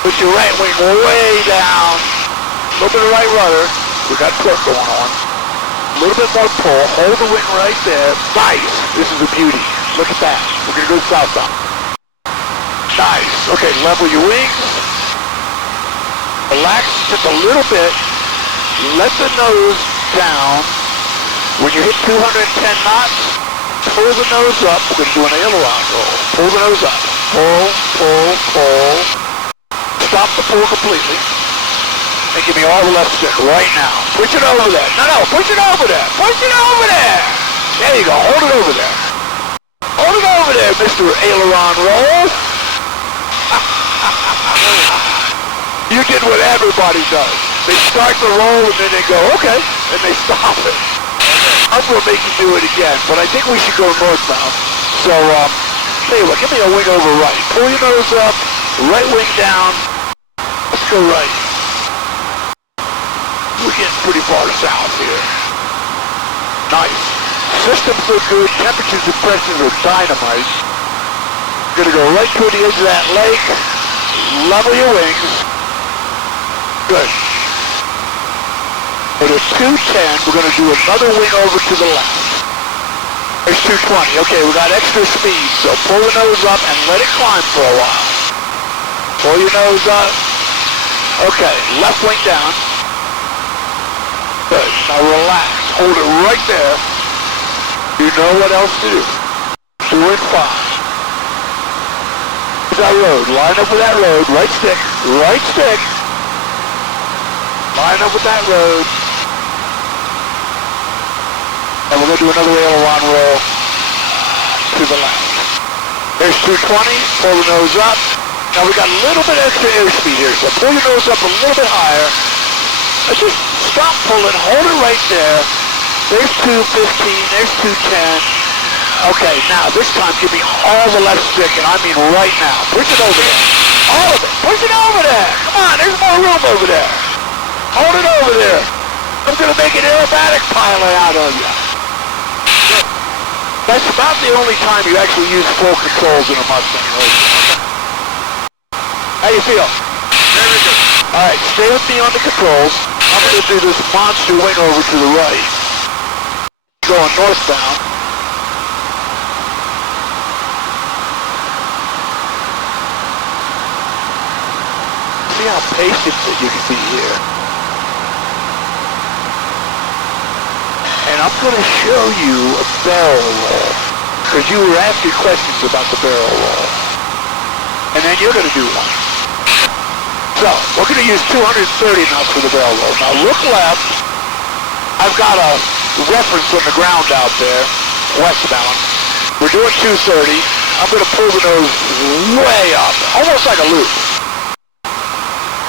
Put your right wing way down. A little bit of right rudder. We got torque going on. A little bit more pull. Hold the wing right there. Nice. This is a beauty. Look at that. We're going to go southbound. Nice. Okay, level your wings. Relax just a little bit. Let the nose down. When you hit 210 knots, pull the nose up. We're going to do an aileron roll. Pull the nose up. Pull, pull, pull. Stop the pull completely. And give me all the left stick right now. Push it over there. No, push it over there. Push it over there. There you go. Hold it over there. Hold it over there, Mr. Aileron Roll. You did what everybody does. They start the roll and then they go, okay, and they stop it. I'm going to make you do it again, but I think we should go northbound. So, tell you what, give me a wing over right. Pull your nose up, right wing down. Let's go right. We're getting pretty far south here. Nice. Systems look good. Temperatures and pressures are dynamite. Gonna go right toward the edge of that lake. Level your wings. Good. Go to 210. We're gonna do another wing over to the left. There's 220. Okay, we got extra speed, so pull the nose up and let it climb for a while. Pull your nose up. Okay, left wing down. Good. Now relax. Hold it right there. You know what else to do. Doing fine. Here's that road. Line up with that road. Right stick. Right stick. Line up with that road. And we're going to do another aileron roll to the left. There's 220. Pull the nose up. Now we got a little bit extra airspeed here, so pull your nose up a little bit higher. Let's just stop pulling, hold it right there. There's 215, there's 210. Okay, now this time give me all the left stick, and I mean right now. Push it over there. All of it. Push it over there. Come on, there's more room over there. Hold it over there. I'm going to make an aerobatic pilot out of you. That's about the only time you actually use full controls in a Mustang. How you feel? Very good. All right, stay with me on the controls. I'm going to do this monster wing over to the right. Going northbound. See how patient that you can be here. And I'm going to show you a barrel roll. Because you were asking questions about the barrel roll. And then you're going to do one. So, we're going to use 230 knots for the barrel roll. Now look left. I've got a reference on the ground out there, westbound. We're doing 230. I'm going to pull the nose way up, almost like a loop.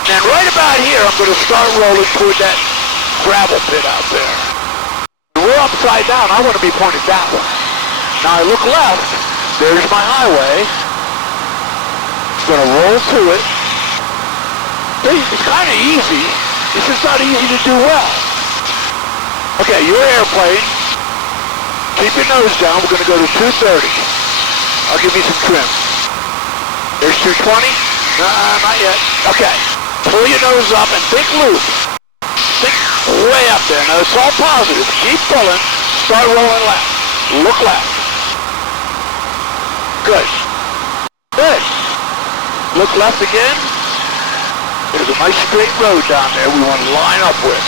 And right about here, I'm going to start rolling toward that gravel pit out there. We're upside down. I want to be pointed that way. Now I look left. There's my highway. I'm going to roll to it. It's kind of easy. It's just not easy to do well. Okay, your airplane. Keep your nose down. We're going to go to 230. I'll give you some trim. There's 220. Nah, not yet. Okay. Pull your nose up and think loop. Think way up there. Now it's all positive. Keep pulling. Start rolling left. Look left. Good. Good. Look left again. There's a nice straight road down there we want to line up with.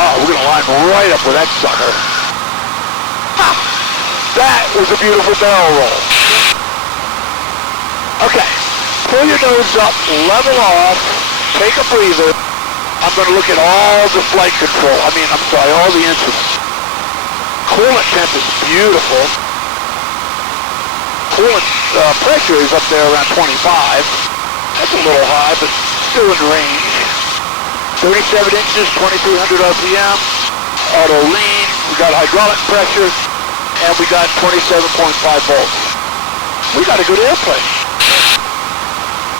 Oh, we're going to line right up with that sucker. Ha! That was a beautiful barrel roll. Okay. Pull your nose up, level off, take a breather. I'm going to look at all the flight control. All the instruments. Coolant temp is beautiful. Coolant pressure is up there around 25. That's a little high, but still in range. 37 inches, 2,300 RPM. Auto lean. We got hydraulic pressure, and we got 27.5 volts. We got a good airplane.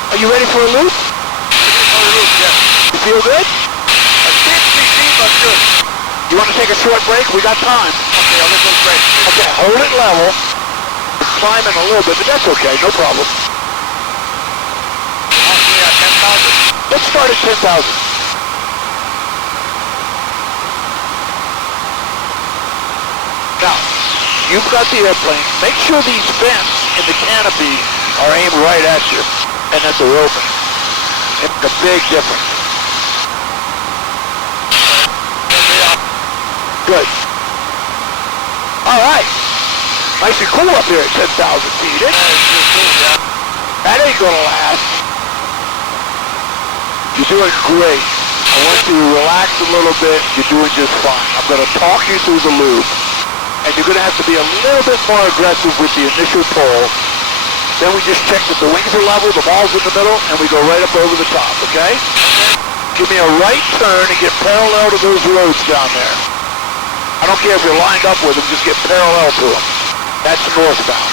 Are you ready for a loop? For a loop, yes. You feel good? A bit busy, but good. You want to take a short break? We got time. Okay, a little break. Okay, hold it level. We're climbing a little bit, but that's okay, no problem. Okay, at 10,000. Let's start at 10,000. Now, you've got the airplane. Make sure these vents in the canopy are aimed right at you and that they're open. It makes a big difference. Good. All right. Nice and cool up here at 10,000 feet. That ain't gonna last. You're doing great. I want you to relax a little bit. You're doing just fine. I'm gonna talk you through the loop. And you're gonna have to be a little bit more aggressive with the initial pull. Then we just check that the wings are level, the ball's in the middle, and we go right up over the top, okay? Give me a right turn and get parallel to those roads down there. I don't care if you're lined up with them, just get parallel to them. That's northbound.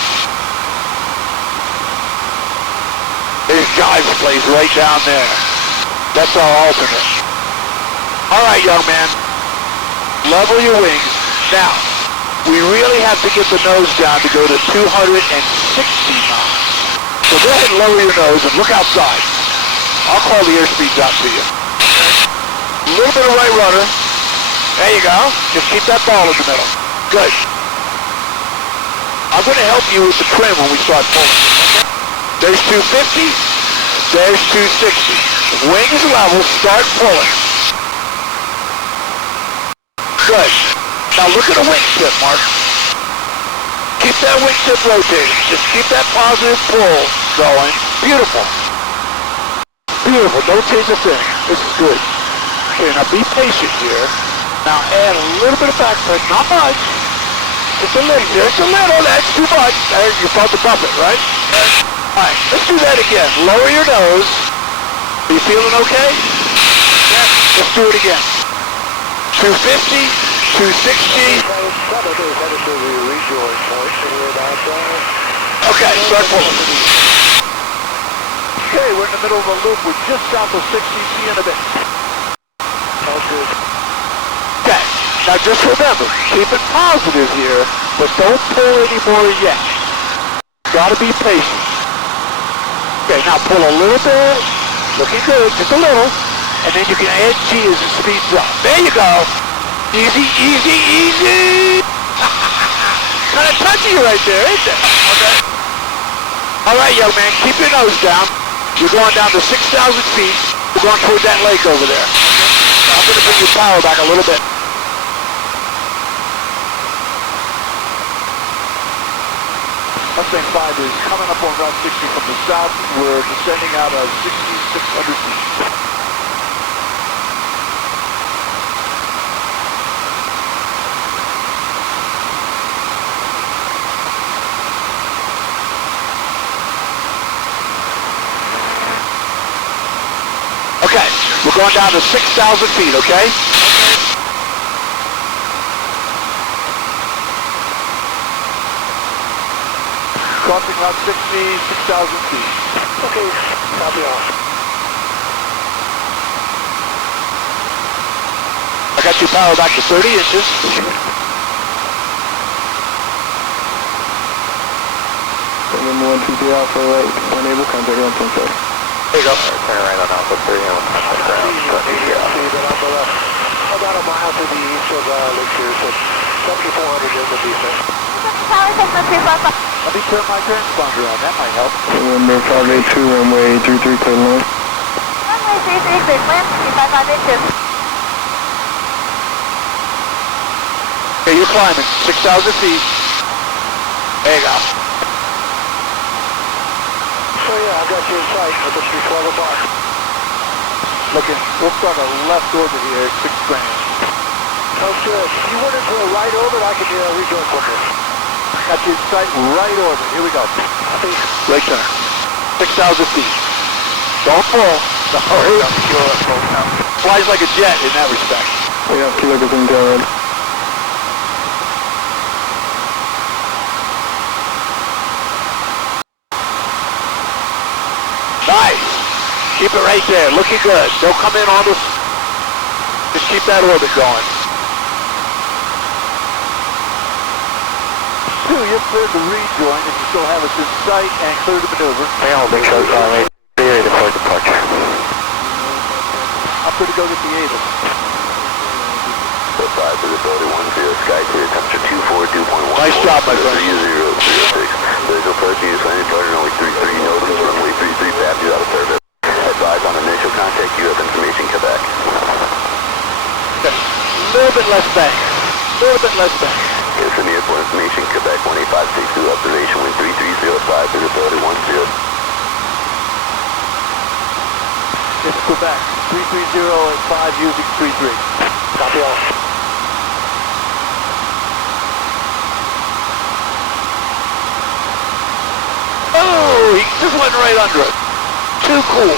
There's Jive's place right down there. That's our alternate. All right, young man. Level your wings. Now, we really have to get the nose down to go to 260 knots. So go ahead and lower your nose and look outside. I'll call the airspeeds out to you. A little bit of right rudder. There you go. Just keep that ball in the middle. Good. I'm going to help you with the trim when we start pulling. There's 250. There's 260. Wings level, start pulling. Good. Now look at the wing tip, Mark. Keep that wing tip rotating. Just keep that positive pull going. Beautiful. Beautiful. Don't change a thing. This is good. Okay, now be patient here. Now add a little bit of back pressure. Not much. Just a little. Just a little. That's too much. There, you felt the buffet, right? Alright, let's do that again. Lower your nose. Are you feeling okay? Yes. Let's do it again. 250, 260. Okay, start pulling. Okay, we're in the middle of a loop. We're just south of 60 in a bit. Sounds good. Okay, now just remember, keep it positive here, but don't pull anymore yet. Gotta be patient. Okay, now pull a little bit. Looking good, just a little. And then you can add G as it speeds up. There you go. Easy, easy, easy. Kind of touchy right there, isn't it? Okay. All right, young man, keep your nose down. You're going down to 6,000 feet. You're going toward that lake over there. Now I'm going to bring your power back a little bit. Mustang 5 is coming up on Route 60 from the south. We're descending out of 6,600 feet. Okay, we're going down to 6,000 feet, okay? Crossing Route 60, 6,000 feet. Okay, copy off. I got your power back to 30 inches. Number 123 Alpha right, enable contact on 10 side. There you go. Turn right on Alpha 3 and we'll contact ground. About a mile to the east of Lake Sears, so 7,400 in the descent. Let me turn my transponder on, that might help. November 582, runway 33 clear line. Runway 33 clear line, 582. Okay, you're climbing, 6,000 feet. There you go. So yeah, I've got you in sight at the 312 bar. Looking, we'll start a left orbit here, 6 grand. Sounds good. You went into a right orbit, I can rejoin quicker. Got you in sight, right orbit. Here we go. Right center. 6,000 feet. Don't pull. No, flies like a jet in that respect. We have Kilo Gazing down. Nice. Keep it right there. Looking good. Don't come in on this. Just keep that orbit going. Two, you're clear to rejoin if you still have us in sight and clear to maneuver. I don't think so, sorry. Ready for departure. I'm going to go get the ATIS. 5 visibility 10, sky clear, temperature 242.1. Nice job, my friend. 3006. Visual approach, you just landed, departure runway 33, notice runway 33, passing out of service. Advise on initial contact, you have information, Quebec. Okay. A little bit less bank. A little bit less bank. Yes, from the airport information, Quebec 18562, observation wind 3305, visibility 10. It's Quebec, 330 at 5 using 33. Copy all. Oh, he just went right under it. Too cool.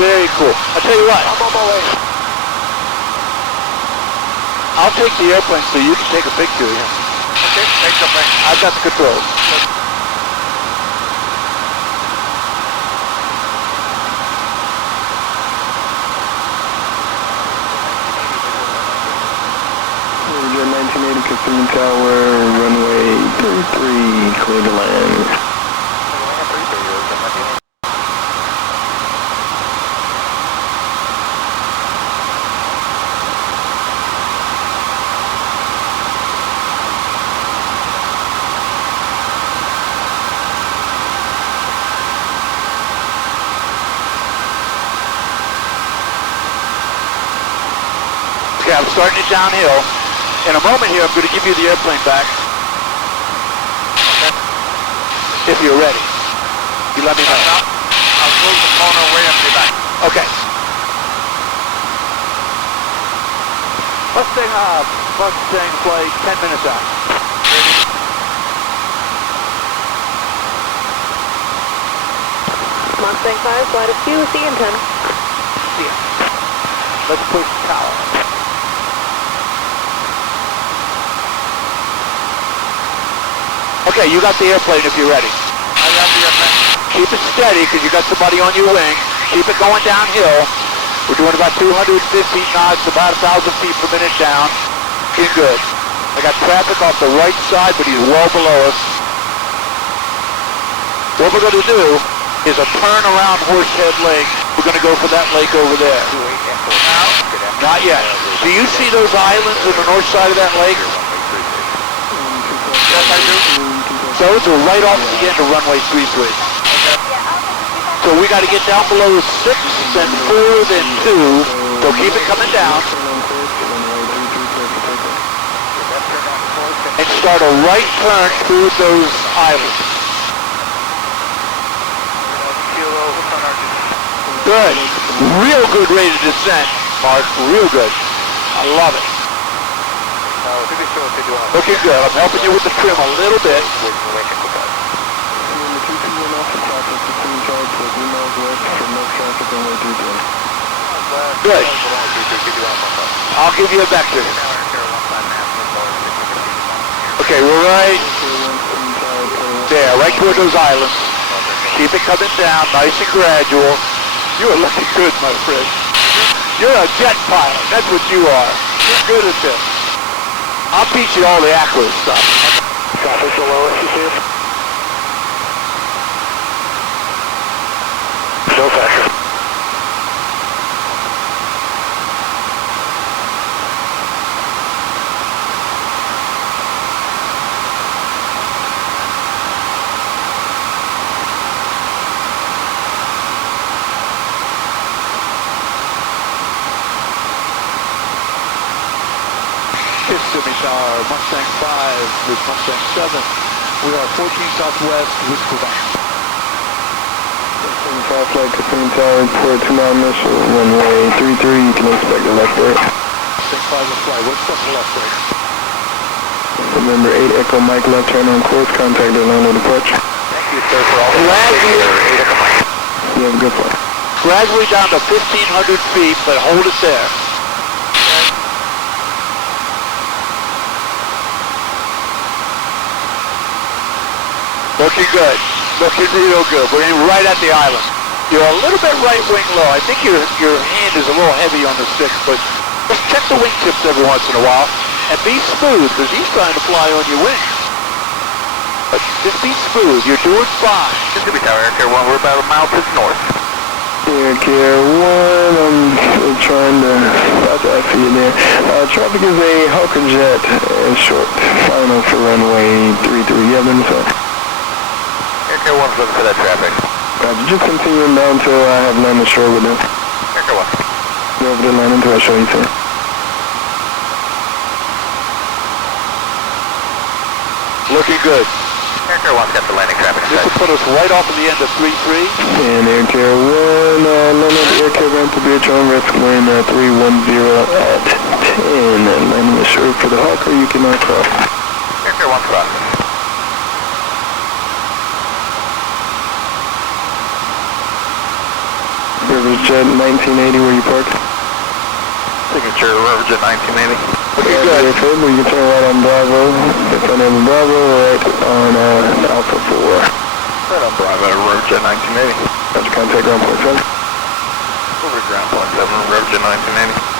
Very cool. I'll tell you what. I'm on my way. I'll take the airplane so you can take a picture of him. Okay. Okay, take the plane. I've got the controls. Jet 1980 Casino Tower, runway 33, clear to land. Okay, I'm starting it downhill. In a moment here, I'm going to give you the airplane back. Okay. If you're ready. You let me know. I'll close the corner away and be back. Okay. Mustang flight 10 minutes out. Ready? Mustang 5, flight of 2, see you in 10. See ya. Let's push tower. Okay, you got the airplane if you're ready. I got the airplane. Keep it steady because you got somebody on your wing. Keep it going downhill. We're doing about 215 knots, about 1,000 feet per minute down. Looking good. I got traffic off the right side, but he's well below us. What we're going to do is a turn around Horsehead Lake. We're going to go for that lake over there. Not yet. Do you see those islands on the north side of that lake? Yes, I do. Those are right off the end of runway 33. So we got to get down below 6, then 4, then 2. So keep it coming down. And start a right turn through those islands. Good. Real good rate of descent, Mark. Real good. I love it. Looking good. I'm helping you with the trim a little bit. Good. I'll give you a vector. Okay, we're right there, right toward those islands. Keep it coming down, nice and gradual. You are looking good, my friend. You're a jet pilot. That's what you are. You're good at this. I'll teach you all the acro stuff. Traffic below us, you see? No pressure. Kissimmee Tower, Mustang 5 with Mustang 7. We are 14 southwest with Quebec. Flight Kissimmee Tower, report 2-mile missile, runway 33, you can expect a left break. Mustang 5 will fly. What's up the left break? Remember 8 Echo Mike left turn on course, contact Orlando departure. Thank you, sir, for all the You have a good flight. Gradually down to 1,500 feet, but hold it there. Looking good. Looking real good. We're in right at the island. You're a little bit right wing low. I think your hand is a little heavy on the stick, but just check the wing tips every once in a while and be smooth because he's trying to fly on your wing. But just be smooth. You're doing fine. Kissimmee Tower, Air Care 1, we're about a mile to the north. Air Care 1, I'm still trying to spot that for you there. Traffic is a Hawker jet, short, final for runway 33. You have info? Air Care 1's looking for that traffic. Just continuing down till I have landed short with it. Air Care 1. Go over the line until I show you through. Looking good. Air Care 1's got the landing traffic. This will put us right off of the end of 33. And Air Care 1, landing at Air Care Ramp to Beach on risk lane 310 at 10. Landing assured for the Hawker, you cannot cross. Air Care 1's crossing. River's Jet 1980, where you parked? Signature River's Jet 1980. Looking good. Fable, you can turn right on Bravo. Turn on Bravo, right on Alpha 4. Right on Bravo, Roger 1980. Roger, contact ground point 7. Over to ground point 7, Roger 1980.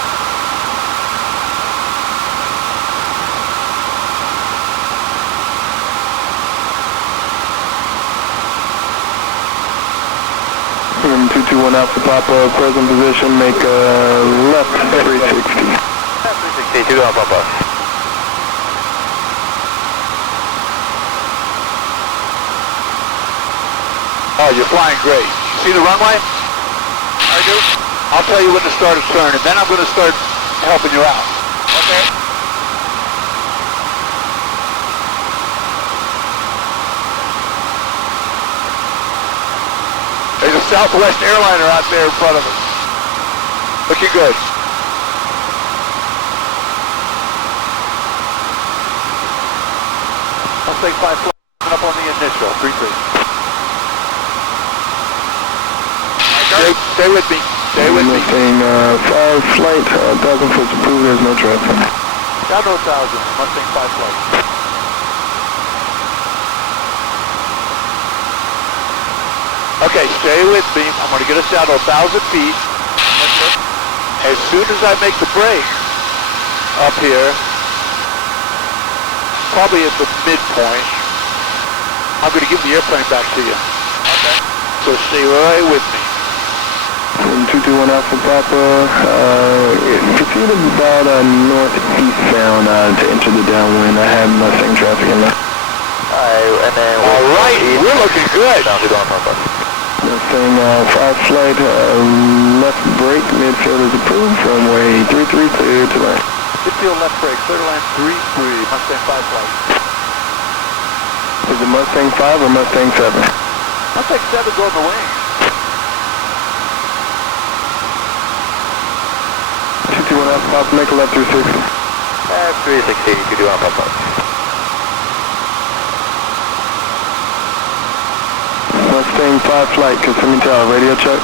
Room 221 Alpha Papa, present position, make left 360. 360, 2 Alpha Papa. Oh, you're flying great. See the runway? I do. I'll tell you when to start a turn, and then I'm going to start helping you out. Okay. There's a Southwest airliner out there in front of us. Looking good. I'll take 5 flight up on the initial, 3-3. Stay with me. Stay with me. Mustang 5 flight, 1,000 foot approved, there's no traffic. Shadow 1,000, Mustang 5 flight. Okay, stay with me. I'm going to get us down to 1,000 feet. As soon as I make the break up here, probably at the midpoint, I'm going to give the airplane back to you. Okay. So stay right with me. Room 221 Alpha Papa, proceed about northeastbound to enter the downwind. I have Mustang traffic in there. Alright, and then All right, we're looking good. down to go on Papa. Mustang 5 flight, left brake, midfield is approved, runway 33, clear to land. Midfield left brake, clear to land 3-3, Mustang 5 flight. Is it Mustang 5 or Mustang 7? Mustang 7's on the wing. 221 Alpha Papa, make a left 360. 360, you can do on Papa. Mustang 5 flight, Kissimmee Tower, radio check.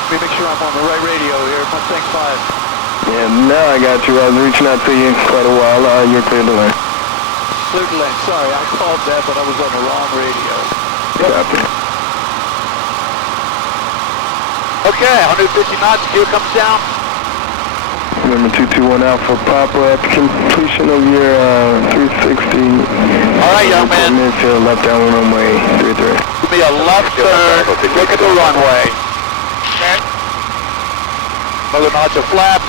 Let me make sure I'm on the right radio here, Mustang 5. Yeah, now I got you. I was reaching out to you quite a while. You're clear to land. Clear to land, sorry, I called that, but I was on the wrong radio. Copy. Okay, 150 knots, gear comes down. Number 221 Alpha Papa, at the completion of your 360. All right, young man. Midfield, left down runway 33. Give me a left turn, look at the runway. Okay. Another notch of flaps.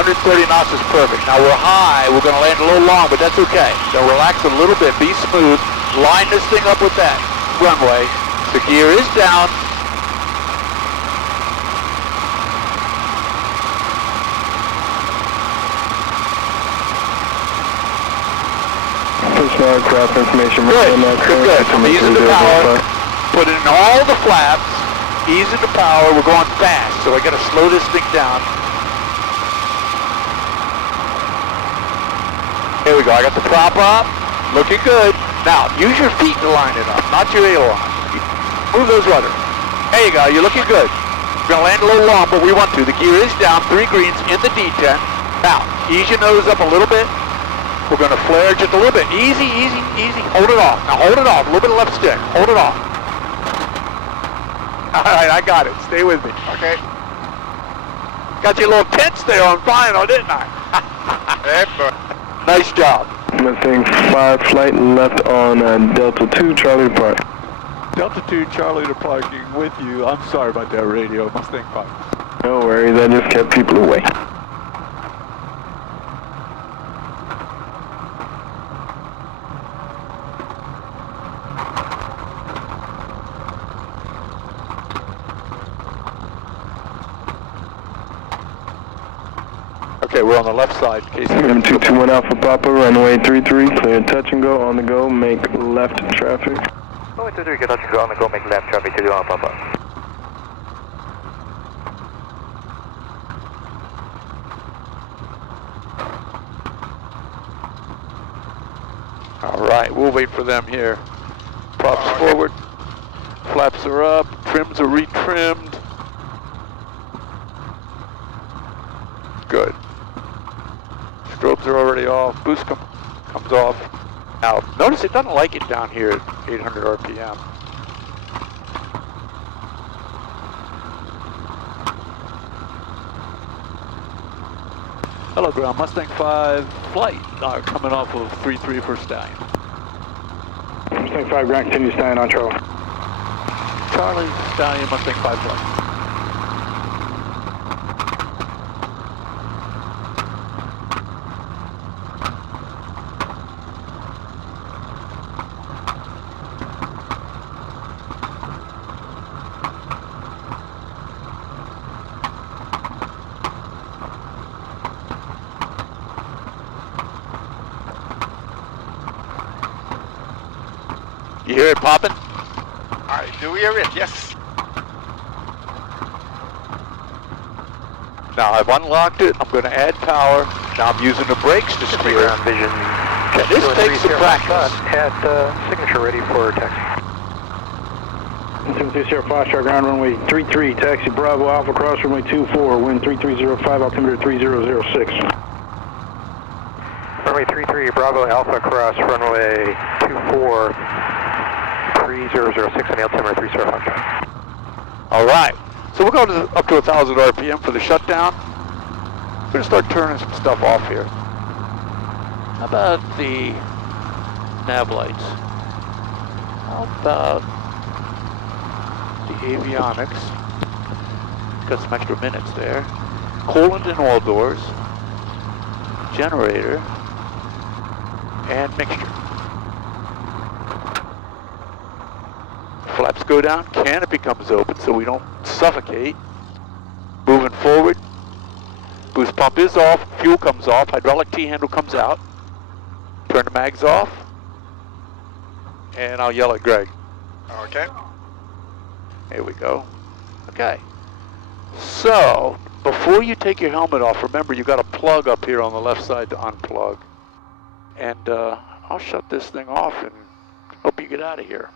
130 knots is perfect. Now we're high, we're going to land a little long, but that's okay. So relax a little bit, be smooth. Line this thing up with that runway. The gear is down. Push aircraft information. Good, good. I'm easing the power. Put in all the flaps. Easing the power. We're going fast, so I got to slow this thing down. Here we go. I got the prop up. Looking good. Now, use your feet to line it up, not your aileron. Move those rudders. There you go. You're looking good. We're going to land a little long, but we want to. The gear is down. 3 greens in the D10. Now, ease your nose up a little bit. We're going to flare just a little bit. Easy, easy, easy. Hold it off. Now hold it off. A little bit of left stick. Hold it off. All right, I got it. Stay with me. Okay. Got you a little tense there on final, didn't I? Nice job. Mustang 5 flight left on Delta 2, Charlie Park. Delta 2, Charlie departing with you. I'm sorry about that radio. Mustang 5. No worries, I just kept people away. Okay, we're on the left side. In case you 221 Alpha Papa, runway 33, clear touch and go, on the go, make left traffic. Runway 33, get touch and go, on the go, make left traffic to do on Papa. All right, we'll wait for them here. Props forward, flaps are up, trims are retrimmed. flaps are already off. Boost comes off. Now, notice it doesn't like it down here at 800 RPM. Hello, ground. Mustang 5 flight coming off of 3-3 for Stallion. Mustang 5 ground, continue standing on Charlie. Charlie, Stallion, Mustang 5 flight. You hear it popping? I do hear it, yes. Now I've unlocked it. I'm going to add power. Now I'm using the brakes to steer. Ground vision. And this takes some practice. At signature ready for taxi. 730 Foxtrot ground runway 33, taxi Bravo Alpha cross runway 24, wind 3305, altimeter 3006. Runway 33 Bravo Alpha cross runway 24, 3006 on the altimeter 3005. All right. So we're going up to 1,000 RPM for the shutdown. We're going to start turning some stuff off here. How about the nav lights? How about the avionics? Got some extra minutes there. Coolant in all doors. Generator. And mixture. Flaps go down, canopy comes open so we don't suffocate. Moving forward. Boost pump is off, fuel comes off, hydraulic T-handle comes out. Turn the mags off. And I'll yell at Greg. Okay. Here we go. Okay. So, before you take your helmet off, remember you got a plug up here on the left side to unplug. And I'll shut this thing off and hope you get out of here.